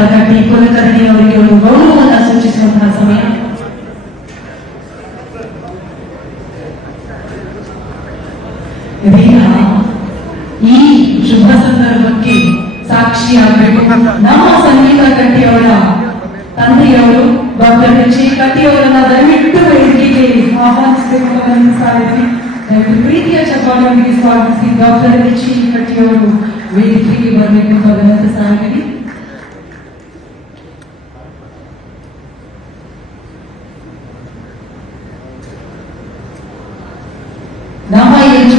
ಕುಲಕರ್ಣಿ ಅವರಿಗೆ ಒಂದು ಗೌರವವನ್ನು ಸೂಚಿಸುವಂತಹ ಸಮಯ. ಈ ಶುಭ ಸಂದರ್ಭಕ್ಕೆ ಸಾಕ್ಷಿಯಾಗಬೇಕು ನಮ್ಮ ಸಂಗೀತ ಕಟ್ಟಿಯವರ ತಂದೆಯವರು ಡಾಕ್ಟರ್ ಎಚ್ ಕಟ್ಟಿಯವರನ್ನ ದಯವಿಟ್ಟು ವೇದಿಕೆಗೆ ಆಹ್ವಾನಿಸಬೇಕು ಅನ್ನಿಸ್ತಾ ಇದ್ವಿ. ದಯವಿಟ್ಟು ಪ್ರೀತಿಯ ಚಪ್ಪಾಳೆಯೊಂದಿಗೆ ಸ್ವಾಗತಿಸಿ ಡಾಕ್ಟರ್ ಎಚ್ ಕಟ್ಟಿಯವರು ವೇದಿಕೆಗೆ ಬರಬೇಕು ಅಂತ ವಿನಂತಿಸ್ತಾ ಇದ್ದೀವಿ. ನಮ್ಮ ಹೆಚ್ಚು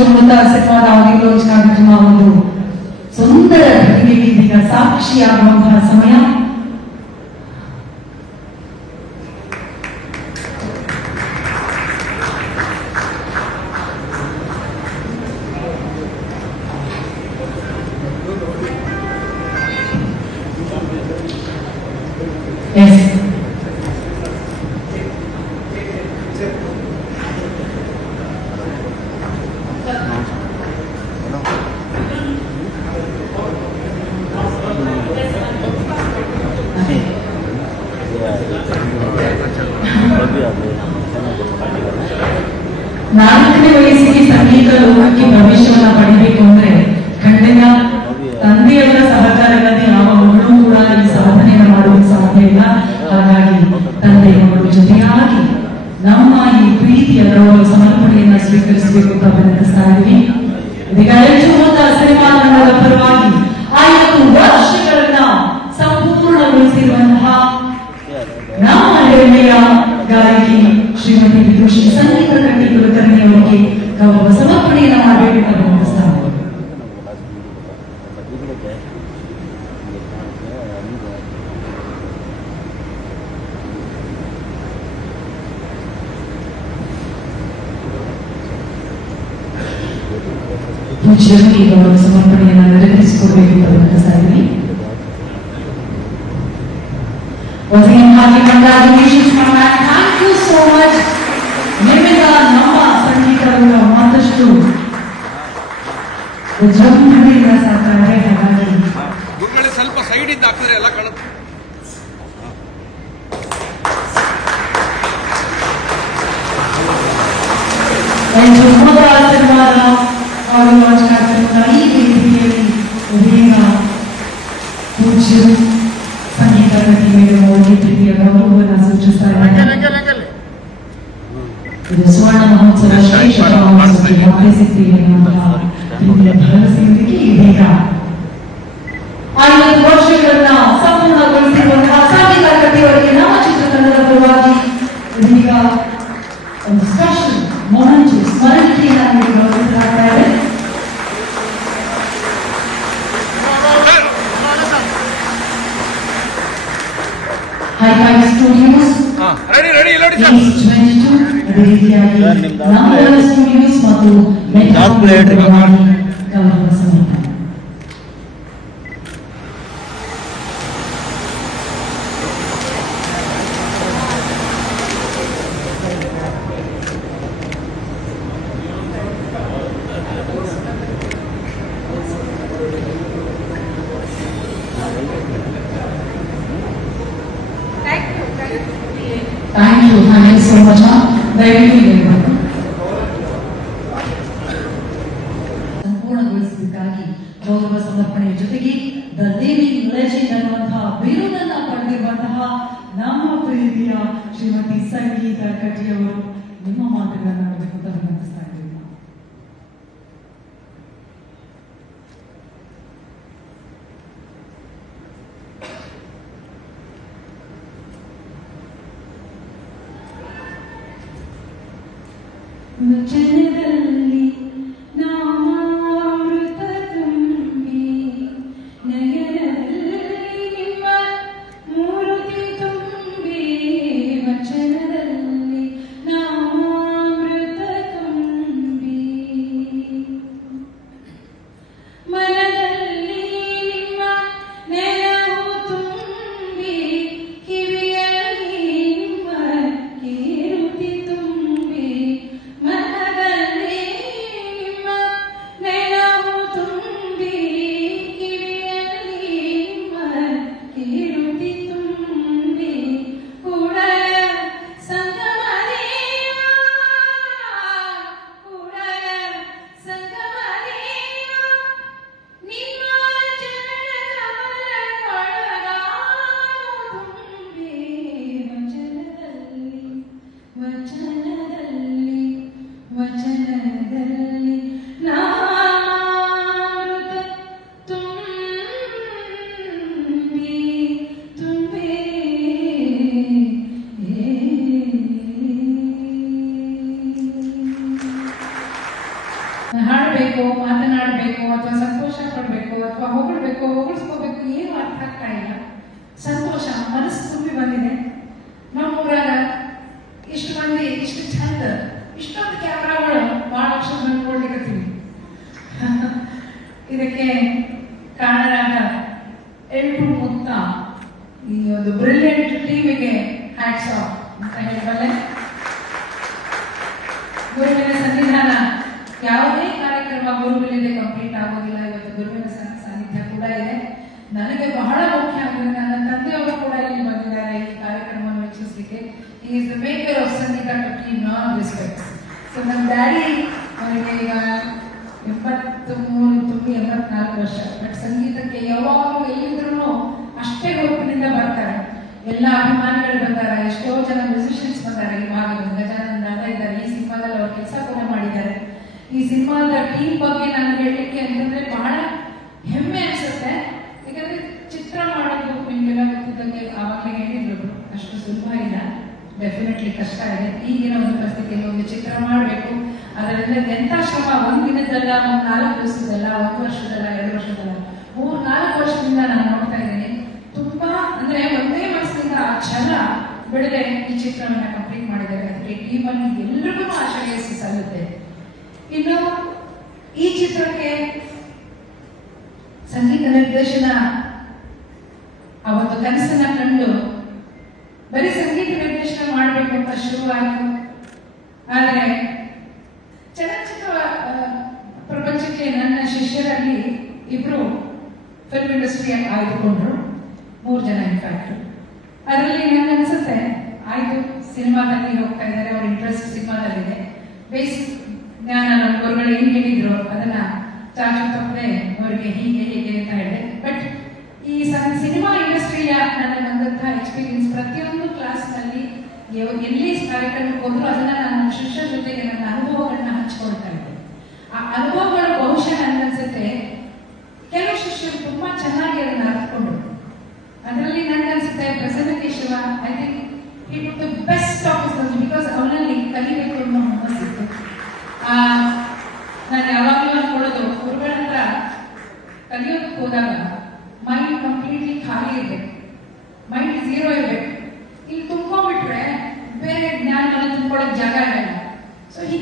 ಸಿನಿಮಾದ ಆಡಿಯೋ ಲಾಂಚ್ ಕಾರ್ಯಕ್ರಮ ಒಂದು ಸುಂದರ ಘಟನೆಗೆ ಇದೀಗ ಸಾಕ್ಷಿಯಾಗುವಂತಹ ಸಮಯ. ನಾಲ್ಕನೇ ವಯಸ್ಸಿಗೆ ಸಂಗೀತ ಲೋಕಕ್ಕೆ ಪ್ರವೇಶವನ್ನ ಪಡಿಬೇಕು ಅಂದ್ರೆ ಖಂಡಿತ ತಂದೆಯವರ ಸಹಕಾರದಲ್ಲಿ ಯಾವ ಮಗಳು ಕೂಡ ಈ ಸಾಧನೆಯನ್ನು ಮಾಡುವುದು ಸಾಧ್ಯ ಇಲ್ಲ. ಹಾಗಾಗಿ ತಂದೆ ಮಗಳು ಜೊತೆಯಾಗಿ ನಮ್ಮ ಈ ಪ್ರೀತಿಯ ಗೌರವ ಸಮರ್ಪಣೆಯನ್ನ ಸ್ವೀಕರಿಸಬೇಕು ಅಂತ ವಿನಂತಿಸ್ತಾ ಇದ್ದೀವಿ. ಇದೀಗ ಹೆಚ್ಚು ಸಿನಿಮಾ ತಂಡದ ಪರವಾಗಿ 50 ವರ್ಷಗಳನ್ನ ಸಂಪೂರ್ಣಗೊಳಿಸಿರುವಂತಹ ನಮ್ಮ ಹೆಮ್ಮೆಯ ಗಾಯಕಿ ಶ್ರೀಮತಿ ವಿದುಷಿ ಸಂಗೀತ ಕಟ್ಟಿ ಕುಲಕರ್ಣಿ ಅವರಿಗೆ ಗೌರವ ಸಮರ್ಪಣೆಯನ್ನ ಮಾಡಬೇಕು ಅಂತ ವಿನಂತಿಸ್ತಾ ಇದ್ದೀವಿ. ಪೂಜ್ಯರಿಗೆ ಗೌರವ ಸಮರ್ಪಣೆಯನ್ನು ನೆರವೇರಿಸಿಕೊಡ್ಬೇಕು ಅಂತ ವಿನಂತಿಸ್ತಾ ಇದ್ದೀವಿ. Once again, happy congratulations, my man. Thank you so much. ನಿಮ್ಮಿಂದ ನಮ್ಮ ಸಂಗೀತಗಳು ಮತ್ತಷ್ಟು ಜಂಬಳಿಯಿಂದ ಸಾಕಾದ್ರೆ ಹಾಗಾಗಿ ಸ್ವಲ್ಪ ಸೈಡ್ ಇಂದ ಹಾಕಿದ್ರೆ ಎಲ್ಲ ಕಾಣುತ್ತೆ. ಸಿನಿಮಾದ ಆಡಿಯೋ ಲಾಂಚ್ ಕಾರ್ಯಕ್ರಮದ ಈ ವೇದಿಕೆಯಲ್ಲಿ ಬೇಗ ಪೂಜ್ಯರು ಸಂಗೀತ ಕಟ್ಟಿ ಮೇಲೆ ಅವರಿಗೆ ಪ್ರೀತಿಯ ಗೌರವವನ್ನು ಸೂಚಿಸ್ತಾ ಇದ್ದಾರೆ. ಇದು ಸುವರ್ಣ ಮಹೋತ್ಸವ ಶ್ರೇಷ್ಠ ಮಹೋತ್ಸವಕ್ಕೆ ಭಾಗವಹಿಸುತ್ತೀವಿ ಎನ್ನುವಂತಹ ಪ್ರೀತಿಯ ಭರವಸೆಯೊಂದಿಗೆ ಇದೀಗ 50 ವರ್ಷಗಳನ್ನ ಸಂಪೂರ್ಣಗೊಳಿಸಿರುವಂತಹ ಸಂಗೀತ ಕಟ್ಟಿಯವರಿಗೆ ನಮ್ಮ ಚಿತ್ರತಂಡದ ಪರವಾಗಿ ಇದೀಗ ಒಂದು ಸ್ಪೆಷಲ್ ಮೊಮೆಂಟ್ ಸ್ಮರಣಿಕೆಯನ್ನು ಗೌರವಿಸಲಾಗ್ತಾ ಇದೆ. Hi-Fi Studios, ready, East 22, ಅದೇ ರೀತಿಯಾಗಿ ನಮ್ಮ ಸ್ಟುಡಿಯೋಸ್ ಮತ್ತು ಗೌರವ ಸಮರ್ಪಣೆ. Thank you so much. ಸಂಪೂರ್ಣಗೊಳಿಸಿದ್ದಕ್ಕಾಗಿ ಗೌರವ ಸಮರ್ಪಣೆಯ ಜೊತೆಗೆ ದ ಲಿವಿಂಗ್ ಲೆಜೆಂಡ್ ಅನ್ನುವಂತಹ ಬಿರುದನ್ನ ಪಡೆದಿರುವಂತಹ ನಮ್ಮ ಪ್ರೀತಿಯ ಶ್ರೀಮತಿ ಸಂಗೀತ ಕಟ್ಟಿಯವರು ನಿಮ್ಮ ಮಾತುಗಳನ್ನು ಆಡಬೇಕು ಅಂತ ವಿನಂತಿಸ್ತಾ ಇದ್ದೀವಿ. ವಚನದಲ್ಲಿ ನಾಮಾಮೃತ ತುಂಬಿ ನಯನದಲ್ಲಿ ನಿಮ್ಮ ಮೂರುತಿ ತುಂಬಿ ವಚನದಲ್ಲಿ ನಾಮಾಮೃತ ತುಂಬಿ ಮನದಲ್ಲಿ ನಿಮ್ಮ ನೆನಪು ತುಂಬಿ ಕಿವಿಯಲ್ಲಿ ನಿಮ್ಮ ಕೀರುತಿ ತುಂಬಿ ಮನದಲ್ಲಿ ಅಥವಾ ಸಂತೋಷ ಪಡಬೇಕು ಅಥವಾ ಹೊಗಳ್ಬೇಕು, ಹೊಗಳಿಸ್ಕೋಬೇಕು, ಏನು ಅರ್ಥ ಆಗ್ತಾ ಇಲ್ಲ. ಸಂತೋಷ ಮನಸ್ಸು ತುಂಬಿ ಬಂದಿದೆ. ನಮ್ಮೂರಾಗ ಇಷ್ಟು ಮಂದಿ ಇಷ್ಟು ಚಂದ ಇಷ್ಟೊಂದು ಕ್ಯಾಮ್ರಾಗಳು ಬಹಳ ವರ್ಷ ನೋಡ್ಲಿಕ್ಕೀವಿ. ಇದಕ್ಕೆ ಕಾರಣರಾದ ಎಲ್ಟು ಮುತ್ತ ಈ ಒಂದು ಬ್ರಿಲಿಯಂಟ್ ಟೀಮಿಗೆ ಹ್ಯಾಟ್ಸ್ ಆಫ್ ಅಂತ ಹೇಳಬಲ್ಲೆ. ಗುರುವಿನ ಸನ್ನಿಧಾನ ಯಾವುದೇ ಕಾರ್ಯಕ್ರಮ ಗುರುವಿನಿಂದ ಕಂಪ್ಲೀಟ್ ಆಗೋದಿಲ್ಲ. ಇವತ್ತು ಗುರುವಿನ ಸಾನ್ನಿಧ್ಯ ಕೂಡ ಇದೆ. ನನಗೆ ಬಹಳ ಮುಖ್ಯ ಆಗಿದೆ, ನನ್ನ ತಂದೆಯವರು ಕೂಡ ಇಲ್ಲಿ ಬಂದಿದ್ದಾರೆ ಈ ಕಾರ್ಯಕ್ರಮವನ್ನು ವೀಕ್ಷಿಸಲಿಕ್ಕೆ. ಈ ಇಸ್ ದ ಮೇಕರ್ ಆಫ್ ಸಂಗೀತ ಟೀಮ್ ನಾನ್ ರೆಸ್ಪೆಕ್ಟ್ಸ್. ಸೊ ನನ್ನ ಡ್ಯಾಡಿ ಅವರಿಗೆ ಈಗ 83 ತುಂಬಿ 84 ವರ್ಷ. ಬಟ್ ಸಂಗೀತಕ್ಕೆ ಯಾವಾಗಲೂ ಎಲ್ಲಿದ್ರು ಅಷ್ಟೇ ಹುರುಪಿನಿಂದ ಬರ್ತಾರೆ. ಎಲ್ಲ ಅಭಿಮಾನಿಗಳು ಬಂದಾರ, ಎಷ್ಟೋ ಜನ ಮ್ಯೂಸಿಷಿಯನ್ಸ್ ಬಂದಾರೆ. ಇವಾಗ ಗಜಾನಂದ ಇದ್ದಾರೆ, ಈ ಸಿನಿಮಾದಲ್ಲಿ ಅವ್ರು ಕೆಲಸ ಕೂಡ ಮಾಡಿದ್ದಾರೆ. ಈ ಸಿನಿಮಾದ ಟೀಮ್ ಬಗ್ಗೆ ನಾನು ಹೇಳಲಿಕ್ಕೆ ಅಂತಂದ್ರೆ ಬಹಳ ಹೆಮ್ಮೆ ಅನ್ಸುತ್ತೆ. ಯಾಕಂದ್ರೆ ಚಿತ್ರ ಮಾಡೋದು ನಿಮ್ಗೆಲ್ಲ ಗೊತ್ತಿದ್ದಂಗೆ ಆವಾಗಲೇ ಹೇಳಿದ್ರು, ಅಷ್ಟು ಸುಲಭ ಇಲ್ಲ, ಡೆಫಿನೆಟ್ಲಿ ಕಷ್ಟ ಇದೆ. ಈಗಿನ ಒಂದು ಪರಿಸ್ಥಿತಿಯಲ್ಲಿ ಒಂದು ಚಿತ್ರ ಮಾಡಬೇಕು, ಅದರಿಂದ ಎಂಥ ಶ್ರಮ, ಒಂದ್ ದಿನದಲ್ಲ, 4 ದಿವಸದಲ್ಲ, 1 ವರ್ಷದಲ್ಲ, 2 ವರ್ಷದಲ್ಲ, 3-4 ವರ್ಷದಿಂದ ನಾನು ನೋಡ್ತಾ ಇದ್ದೀನಿ. ತುಂಬಾ ಅಂದ್ರೆ ಒಂದೇ ಮನಸ್ಸಿನಿಂದ ಆ ಛಲ ಬಿಡದೆ ಈ ಚಿತ್ರವನ್ನ ಕಂಪ್ಲೀಟ್ ಮಾಡಿದ್ದಾರೆ. ಅದಕ್ಕೆ ಟೀಮಲ್ಲಿ ಎಲ್ರಿಗೂ ಆಶಯ ಸಲ್ಲುತ್ತೆ. ಇನ್ನು ಈ ಚಿತ್ರಕ್ಕೆ ಸಂಗೀತ ನಿರ್ದೇಶನ ಆ ಒಂದು ಕನಸನ್ನ ಕಂಡು ಬರೀ ಸಂಗೀತ ನಿರ್ದೇಶನ ಮಾಡಬೇಕು ಅಂತ ಶುರುವಾಯಿತು. ಆದರೆ ಚಲನಚಿತ್ರ ಪ್ರಪಂಚಕ್ಕೆ ನನ್ನ ಶಿಷ್ಯರಲ್ಲಿ 2 ಫಿಲ್ಮ್ ಇಂಡಸ್ಟ್ರಿ ಆಯ್ದುಕೊಂಡ್ರು, 3 ಜನ ಇನ್ಫ್ಯಾಕ್ಟ್. ಅದರಲ್ಲಿ ನನಗೆ ಅನ್ಸುತ್ತೆ ಆಯ್ತು ಸಿನಿಮಾದಲ್ಲಿ ಹೋಗ್ತಾ ಇದ್ದಾರೆ, ಅವ್ರ ಇಂಟ್ರೆಸ್ಟ್ ಸಿನಿಮಾದಲ್ಲಿದೆ. ಬೇಸಿಕ್ ಜ್ಞಾನ ನಮ್ಮ ಗುರುಗಳು ಏನ್ ಹೇಳಿದ್ರು ಅದನ್ನ ಚಾಚು ತಪ್ಪದೆ ಅವರಿಗೆ ಹೀಗೆ ಹೀಗೆ ಅಂತ ಹೇಳಿದೆ. ಬಟ್ ಈ ಸಿನಿಮಾ ಇಂಡಸ್ಟ್ರಿಯ ನನಗೆ ಬಂದಂತಹ ಎಕ್ಸ್ಪೀರಿಯನ್ಸ್, ಪ್ರತಿಯೊಂದು ಕ್ಲಾಸ್ನಲ್ಲಿ ಎಲ್ಲಿ ಕಾರ್ಯಕ್ರಮಕ್ಕೆ ಹೋದ್ರು ಅದನ್ನ ನನ್ನ ಶಿಷ್ಯರ ಜೊತೆಗೆ ನನ್ನ ಅನುಭವಗಳನ್ನ ಹಂಚ್ಕೊಳ್ತಾ ಇದ್ದೆ. ಆ ಅನುಭವಗಳು ಬಹುಶಃ ನನಗನ್ಸುತ್ತೆ ಕೆಲವು ಶಿಷ್ಯರು ತುಂಬಾ ಚೆನ್ನಾಗಿ ಅದನ್ನ ಅರ್ಥಕೊಂಡ್ರು. ಅದರಲ್ಲಿ ನನಗನ್ಸುತ್ತೆ Prasanna Keshava, I think he took the best of his, because ಅವನಲ್ಲಿ ಕಲಿಬೇಕು ಅನ್ನೋ ಹುಮ್ಮಸ್ಸಿತ್ತು. ನಾನು ಯಾವಾಗಲೂ ಅನ್ಕೊಳ್ಳೋದು, ಗುರುಗಳ ಹತ್ರ ಕಲಿಯೋದಕ್ಕೆ ಹೋದಾಗ ಮೈಂಡ್ ಕಂಪ್ಲೀಟ್ಲಿ ಖಾಲಿ ಇರ್ಬೇಕು, ಮೈಂಡ್ ಝೀರೋ ಇರ್ಬೇಕು. ಇಲ್ಲಿ ತುಂಬ್ಕೊಂಡ್ಬಿಟ್ರೆ ಬೇರೆ ಜ್ಞಾನವನ್ನು ತುಂಬ್ಕೊಳ್ಳೋಕೆ ಜಾಗ ಇರಲ್ಲ. So he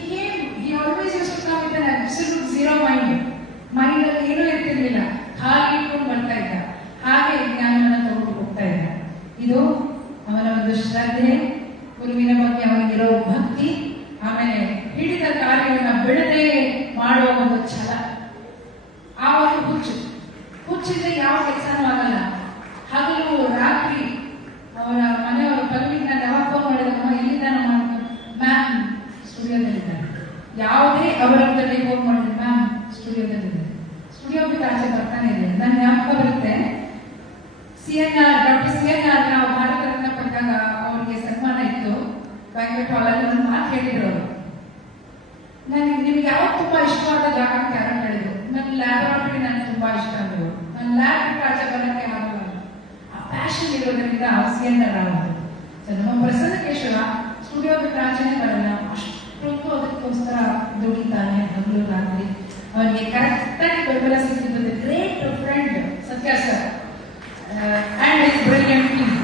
always use to come with an absolute zero mind. Mind ಅಲ್ಲಿ ಏನೂ ಇರ್ತಿರ್ಲಿಲ್ಲ, ಖಾಲಿ ಇಟ್ಕೊಂಡು ಬರ್ತಾ ಇದ್ದ, ಹಾಗೆ ಜ್ಞಾನವನ್ನು ತಗೊಂಡು ಹೋಗ್ತಾ ಇದ್ದ. ಇದು ಅವನ ಒಂದು ಶ್ರದ್ಧೆ, ಗುರುವಿನ ಬಗ್ಗೆ ಅವನಿಗಿರೋ ಭಕ್ತಿ, ಆಮೇಲೆ ಹಿಡಿದ ಕಾರ್ಯವನ್ನು ಬಿಡದೆ ಮಾಡುವ ಒಂದು ಛಲ, ಆ ಒಂದು ಹುಚ್ಚಿದ್ರೆ ಯಾವ ಕೆಲಸನೂ ಆಗಲ್ಲ. ಹಗಲು ರಾತ್ರಿ ಅವರ ಮನೆಯವರು ಪಲ್ವಿಗೆ ನಾನು ಯಾವಾಗ ಫೋನ್ ಮಾಡಿದ್ರು, ಎಲ್ಲಿಂದ ಮ್ಯಾಮ್ ಸ್ಟುಡಿಯೋದಲ್ಲಿದ್ದಾರೆ, ಯಾವುದೇ ಅವರೊಂದರಲ್ಲಿ ಫೋನ್ ಮಾಡಿದ್ರು, ಮ್ಯಾಮ್ ಸ್ಟುಡಿಯೋದಲ್ಲಿದ್ದಾರೆ, ಸ್ಟುಡಿಯೋ ಬಿಟ್ಟು ಆಚೆ ಬರ್ತಾನೆ ಇದೆ. ನನ್ನ ಜ್ಞಾಪಕ ಬರುತ್ತೆ, ಡಾಕ್ಟರ್ CNR ನಾವು ಭಾರತ ರತ್ನ ಪಡೆದಾಗ ಅವರಿಗೆ ಸನ್ಮಾನ ಇತ್ತು ಬ್ಯಾಂಕ್ವೆಟ್ ಹಾಲಲ್ಲಿ. ಒಂದು ಮಾತು ಹೇಳಿದ್ರು ಅವರು, ನಿಮ್ಗೆ ಯಾವಾಗ ತುಂಬಾ ಇಷ್ಟವಾದ ಜಾಗ ಅಂತ ಯಾರು ಹೇಳಿದ್ರು. ನನ್ನ ಲ್ಯಾಬೊರೇಟರಿ ನನಗೆ ತುಂಬಾ ಇಷ್ಟ ಅಂದ್ರು. ನನ್ನ ಲ್ಯಾಬ್ ಬಿಟ್ಟು ಆಚೆ ಬರೋಕ್ಕೆ ಆಗಲ್ಲ. ಆ ಪ್ಯಾಷನ್ ಇರೋದ್ರಿಂದ CNR ಆಗುತ್ತೆ. ಸೊ ನಮ್ಮ ಪ್ರಸನ್ನ ಕೇಶವ ಸ್ಟುಡಿಯೋ ಬಿಟ್ಟು ಆಚೆನೆ ಬರಲ್ಲ, ಅಷ್ಟೊಂದು ಅದಕ್ಕೋಸ್ಕರ ದುಡಿತಾನೆ ಹಗಲು ರಾತ್ರಿ. ಅವನಿಗೆ ಕರೆಕ್ಟ್ ಆಗಿ ಬೆಂಬಲ ಸಿಗ್ತಿದ್ದು ಗ್ರೇಟ್ ಫ್ರೆಂಡ್ ಸತ್ಯ sir and is brilliant team.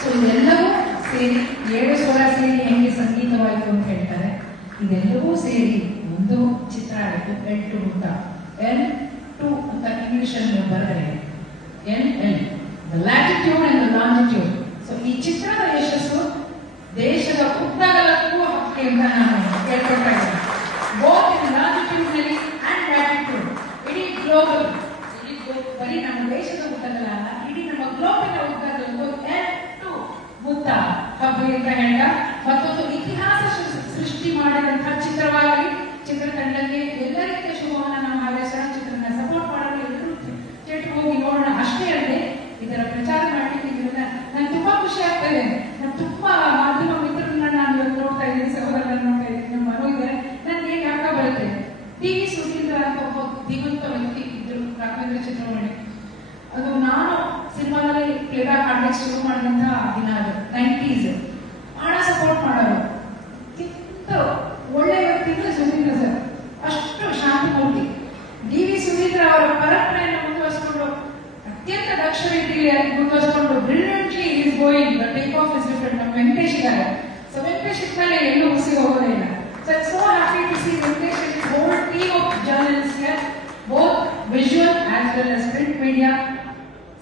So ಇದೆಲ್ಲವೂ ಸೇರಿ 7 ಸ್ವರ ಸೇರಿ ಹೆಂಗೆ ಸಂಗೀತವಾಯಿತು ಅಂತ ಹೇಳ್ತಾರೆ. ಇದೆಲ್ಲವೂ ಸೇರಿ ಒಂದು ಚಿತ್ರ ಆಯಿತು. ಎಲ್2 ಅಂತ L2 ಅಂತ ಇಂಗ್ಲಿಷ್ ಅಲ್ಲಿ ಬರೆದರೆ LL the latitude and the longitude. So ಈ ಚಿತ್ರದ ಯಶಸ್ಸು ದೇಶದ ಉದ್ದಗಲಕ್ಕೂ ಹಕ್ಕಿ ಅಂತ ನಾನು ಕೇಳ್ಕೊಳ್ತಾ ಇದ್ದೇನೆ. ಬೋತ್ ಇನ್ ಲಾಂಜಿಟ್ಯೂಡ್ ನಲ್ಲಿ ಅಂಡ್ ಲ್ಯಾಟಿಟ್ಯೂಡ್, ಇಡೀ ಗ್ಲೋಬಲ್, ಬರೀ ನಮ್ಮ ದೇಶದ ಉದ್ದಗಲ ಅಲ್ಲ, ಇಡೀ ನಮ್ಮ ಗ್ಲೋಬಿನ ಉದ್ದಗಲಕ್ಕೂ L2 ಮುಕ್ತ ಹಬ್ಬ ಅಂತ ಹೇಳ್ತಾ ಮತ್ತೊಂದು ಇತಿಹಾಸ ಸೃಷ್ಟಿ ಮಾಡಿದಂತಹ ಚಿತ್ರವಾಗಿ ಚಿತ್ರತಂಡಕ್ಕೆ ಎಲ್ಲರಿಗಿಂತ ಶುಭವನ್ನ ನಾವು ಹಾರೈಸೋಣ. ಚಿತ್ರನ ಸಪೋರ್ಟ್ ಮಾಡಲು ಎಲ್ಲರೂ ಥಿಯೇಟರ್ ಹೋಗಿ ನೋಡೋಣ. ಅಷ್ಟೇ ಅಲ್ಲದೆ ಇದರ ಪ್ರಚಾರ ಮಾಡಲಿಕ್ಕೆ ನಂಗೆ ತುಂಬಾ ಖುಷಿ ಆಗ್ತದೆ. ನಾನು ತುಂಬಾ ಮಾಧ್ಯಮ ಮಿತ್ರರನ್ನ ನಾನು ನೋಡ್ತಾ ಇದ್ದೀನಿ, ಸಹೋದರರನ್ನ ನೋಡ್ತಾ ಇದ್ದೀನಿ, ನಮ್ಮ ಮರು ಇದ್ದಾರೆ. ನನ್ಗೆ ಯಾಕ ಬರುತ್ತೆ, ಟಿವಿ ಸುಧೀಂದ್ರ ಅಂತ ಒಬ್ಬ ಧೀಮಂತ ವ್ಯಕ್ತಿ ಇದ್ರು ರಾಘವೇಂದ್ರ ಚಿತ್ರಮಣಿ. ಅದು ನಾನು ಸಿನಿಮಾದಲ್ಲಿ ಪ್ಲೇಬ್ಯಾಕ್ ಆಡ್ಲಿಕ್ಕೆ ಶುರು ಮಾಡಿದಂತಹ ದಿನ, ಅದು 90s. ಬಹಳ ಸಪೋರ್ಟ್ ಮಾಡೋರು, ಒಳ್ಳೆ ವ್ಯಕ್ತಿ ಸುಧೀಂದ್ರ ಸರ್, ಅಷ್ಟು ಶಾಂತಮೂರ್ತಿ. DV going, the take off is different. ನಮ್ಮ ವೆಂಕಟೇಶ್ ಇದ್ದಾರೆ. ಸೊ ವೆಂಕಟೇಶ್ ಇದ್ಮೇಲೆ ಎಲ್ಲೂ ಹುಸಿ ಹೋಗೋದೇ ಇಲ್ಲ. So I so happy to see Venkatesh and whole team of journalist here, both visual as well as print media.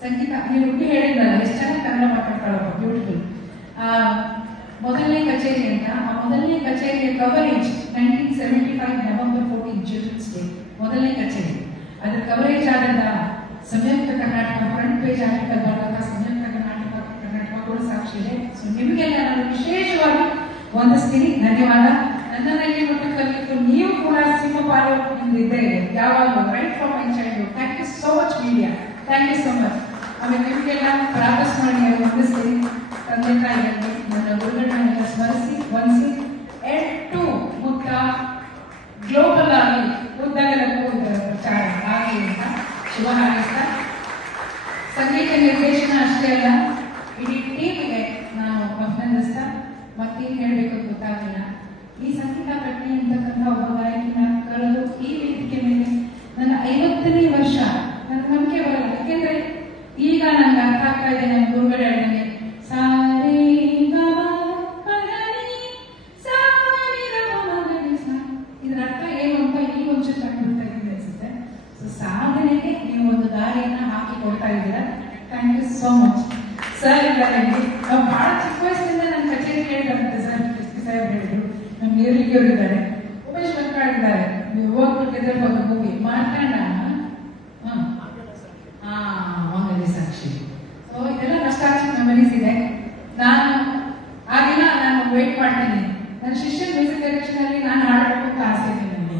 Sangeetha ನೀವು ಹುಟ್ಟಿ ಹೇಳಿದ್ರಲ್ಲ, ಎಷ್ಟು ಚೆನ್ನಾಗಿ ಕನ್ನಡ ಮಾತಾಡ್ತಾಳಪ್ಪ, ಬ್ಯೂಟಿಫುಲ್. ಮೊದಲನೇ ಕಚೇರಿ ಅಂತ, ಆ ಮೊದಲನೇ ಕಚೇರಿಯ ಕವರೇಜ್ 1975 ನವೆಂಬರ್ 14 ಚಿಲ್ಡ್ರನ್ಸ್ ಡೇ, ಮೊದಲನೇ ಕಚೇರಿ. ಅದ್ರ ಕವರೇಜ್ ಆದಾಗ ಸಂಯುಕ್ತ ಕರ್ನಾಟಕ ಫ್ರಂಟ್ ಪೇಜ್ ಆರ್ಟಿಕಲ್ ಬರೆದಾಗ ಸಂಯುಕ್ತ ಕರ್ನಾಟಕ ಕೂಡ ಸಾಕ್ಷಿ ಇದೆ. ಸೊ ನಿಮಗೆಲ್ಲ ನಾನು ವಿಶೇಷವಾಗಿ ವಂದಿಸ್ತೀನಿ, ಧನ್ಯವಾದ. ನನ್ನನ್ನು ಇಲ್ಲಿ ಮಟ್ಟ ಕಲಿತು ನೀವು ಕೂಡ ಸಿಂಹಪಾಲು ನಿಮ್ದಿದ್ದೇವೆ ಯಾವಾಗಲೂ, right from my childhood. Thank you so much media, thank you so much. ಆಮೇಲೆ ನಿಮಗೆಲ್ಲ ಪ್ರಾತಸ್ಮರಣೀಯ ವಂದಿಸ್ತೀನಿ. ತಂದೆ ತಾಯಿಯಲ್ಲಿ ನನ್ನ ಗುರುಗಳನ್ನೆಲ್ಲ ಸ್ಮರಿಸಿ ವಂದಿಸಿ, ಎಟ್ಟು ಮುಕ್ತ ಗ್ಲೋಬಲ್ ಆಗಿ ಉದ್ದಗಲಕ್ಕೂ ಇದರ ಪ್ರಚಾರ ಆಗಲಿ ಅಂತ ಶುಭ ಹಾರೈಸ್ತಾ, ಸಂಗೀತ ನಿರ್ದೇಶನ ಅಷ್ಟೇ ಅಲ್ಲ, ಇಡೀ ಟೀಮ್ಗೆ ನಾನು ಅಭಿನಂದಿಸ್ತಾ ಮತ್ತೇನು ಹೇಳಬೇಕು ಗೊತ್ತಾಗಲಿಲ್ಲ. ಈ ಸಂಗೀತ ಪ್ರಜ್ಞೆ ಅಂತಕ್ಕಂಥ ಒಬ್ಬ ಗಾಯಕಿನ ಕರೆದು ಈ ವೇದಿಕೆ ಮೇಲೆ ನನ್ನ 50ನೇ ವರ್ಷ, ನನ್ನ ನಂಬಿಕೆ ಬರಲ್ಲ. ಯಾಕೆಂದ್ರೆ ಈಗ ನಂಗೆ ಅರ್ಥ ಆಗ್ತಾ ಇದೆ, ನನ್ನ ಗುರುಗಳು ಹೇಳಿದಂಗೆ ಇದರ ಅರ್ಥ ಏನು ಅಂತ ಈಗ ಒಂಚೂರು ಕಂಡುಬಿಡ್ತಾ ಇದ್ದೀನಿ ಅನ್ಸುತ್ತೆ. ಸೊ ಸಾಧನೆಗೆ ನೀವು ಒಂದು ದಾರಿಯನ್ನ ಹಾಕಿ ಕೊಡ್ತಾ ಇದ್ದೀರಾ. Thank you so much sir. ಇದ್ದಾರೆ ನಾವು ಬಹಳ ಚಿಕ್ಕ ವಯಸ್ಸಿನಿಂದ ನನ್ನ ಕಚೇರಿ ಕೇಳಿದಂತೆ ಸರ್, ಸಾಹೇಬ್ ಹೇಳಿದ್ರು. ನಮ್ಮ ನೇರ್ಲಿಗೆಯವರು ಇದ್ದಾರೆ, ಉಮೇಶ್ ಬಂದ್ಕಾಳ್ ಇದ್ದಾರೆ, work together for the movie Martanda, Mangali Sakshi. So ಇದೆಲ್ಲ ನಸ್ಟಾಲ್ಜಿಕ್ ಮೆಮರೀಸ್ ಇದೆ. ನಾನು ಆ ದಿನ ನಾನು ವೇಟ್ ಮಾಡ್ತೀನಿ. ನನ್ನ ಶಿಷ್ಯ ಮ್ಯೂಸಿಕ್ ಡೈರೆಕ್ಷನ್ ಅಲ್ಲಿ ನಾನು ಹಾಡಬೇಕು ಅಂತ ಆಸೆ ಇದೆ ನನಗೆ.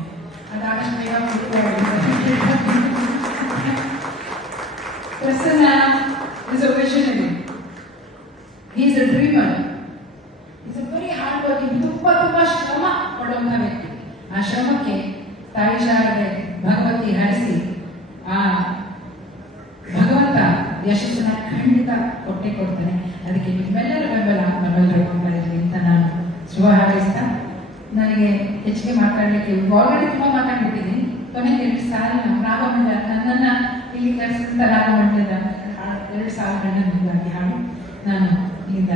ಅದಾದಷ್ಟು ಬೇಗ Prasanna is a visionary. He is a dreamer. He is a very hard working, ತುಂಬಾ ಶ್ರಮ ಪಡುವಂತ ವ್ಯಕ್ತಿ. ಆ ಶ್ರಮಕ್ಕೆ ತಾಯಿ ಶಾರದೆ ಭಗವತಿ ಹರಿಸಿ ಆ ಭಗವಂತ ಯಶಸ್ಸನ್ನ ಖಂಡಿತ ಕೊಟ್ಟೆ ಕೊಡ್ತಾನೆ. ಅದಕ್ಕೆ ನಿಮ್ಮೆಲ್ಲರ ಬೆಂಬಲ ನಮ್ಮೆಲ್ಲರೂ ಕೊಡ್ತಾ ಇದ್ವಿ ಅಂತ ನಾನು ಶುಭ ಹಾರೈಸ್ತಾ, ನನಗೆ ಹೆಚ್ಚಿಗೆ ಮಾತಾಡಲಿಕ್ಕೆ ಆಲ್ರೆಡಿ ತುಂಬಾ ಮಾತಾಡ್ಬಿಟ್ಟಿದ್ದೀನಿ. ಕೊನೆಗೆ 2 ಸಾಲಿನ ರಾಗಮಂಡಲ ನನ್ನನ್ನ ಇಲ್ಲಿ ಕರೆಸಿದಂತ ರಾಗಮಂಡಲದ 2 ಸಾಲುಗಳನ್ನ ನಿಮಗಾಗಿ ಹಾಡು ನಾನು ಇಲ್ಲಿಂದ